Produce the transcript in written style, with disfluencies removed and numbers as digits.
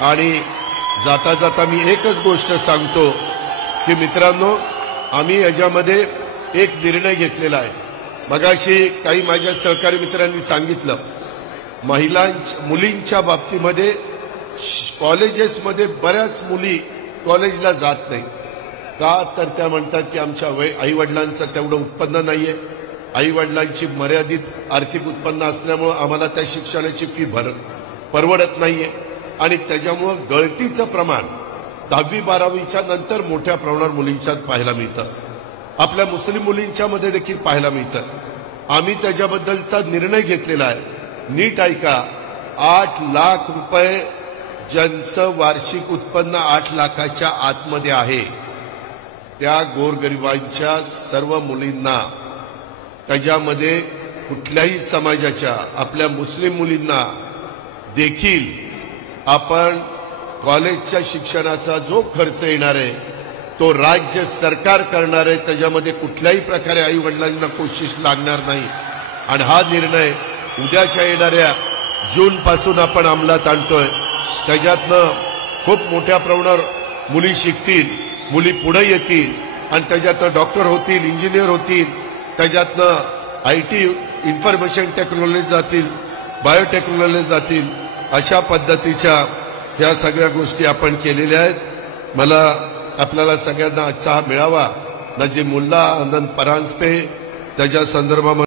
आणि जाता जाता मी एकच गोष्ट सांगतो की मित्रांनो, आम्ही याच्यामध्ये एक निर्णय घेतलेला आहे. मगाशी काही माझ्या सहकारी मित्रांनी सांगितलं, मुलींच्या बाबतीमध्ये कॉलेजेसमध्ये बऱ्याच मुली कॉलेजला जात नाही. का तर त्या म्हणतात की आमच्या आईवडिलांचं तेवढं उत्पन्न नाहीये, आईवडिलांची मर्यादित आर्थिक उत्पन्न असल्यामुळे आम्हाला त्या शिक्षणाची फी परवडत नाहीये आणि त्याच्यामुळे गळतीचं प्रमाण 10वी-12वीच्या नंतर मोठ्या प्रमाणावर मुलींच्यात पाहायला मिळतं. आपल्या मुस्लिम मुलींच्या मध्ये देखील पाहायला मिळतं. आम्ही त्याच्याबद्दलचा निर्णय घेतलेला आहे. नीट ऐका, 8 लाख रुपये ज्यांचं वार्षिक उत्पन्न 8 लाखाच्या आतमध्ये आहे त्या गोरगरिबांच्या सर्व मुलींना, त्याच्यामध्ये कुठल्याही समाजाच्या आपल्या मुस्लिम मुलींना देखील आपण कॉलेजच्या शिक्षणाचा जो खर्च येणार आहे तो राज्य सरकार करणार आहे. त्याच्यामध्ये कुठल्याही प्रकारे आई वडिलांना कोशिश लागणार नाही. आणि हा निर्णय उद्याच्या येणाऱ्या जून पासून आपण अंमलात आणतोय. त्याच्यातनं खूप मोठ्या प्रमाणावर मुली शिकतील, मुली पुढे येतील आणि त्याच्यातनं डॉक्टर होतील, इंजिनियर होतील, त्याच्यातनं IT इन्फॉर्मेशन टेक्नॉलॉजी जातील, बायोटेक्नॉलॉजी जातील. अशा पद्धतीच्या ह्या सगळ्या गोष्टी आपण केलेल्या आहेत. मला आपल्याला सगळ्यांना आजचा मिळावा नजीमुल्ला, आनंद परांजपे त्याच्या संदर्भामध्ये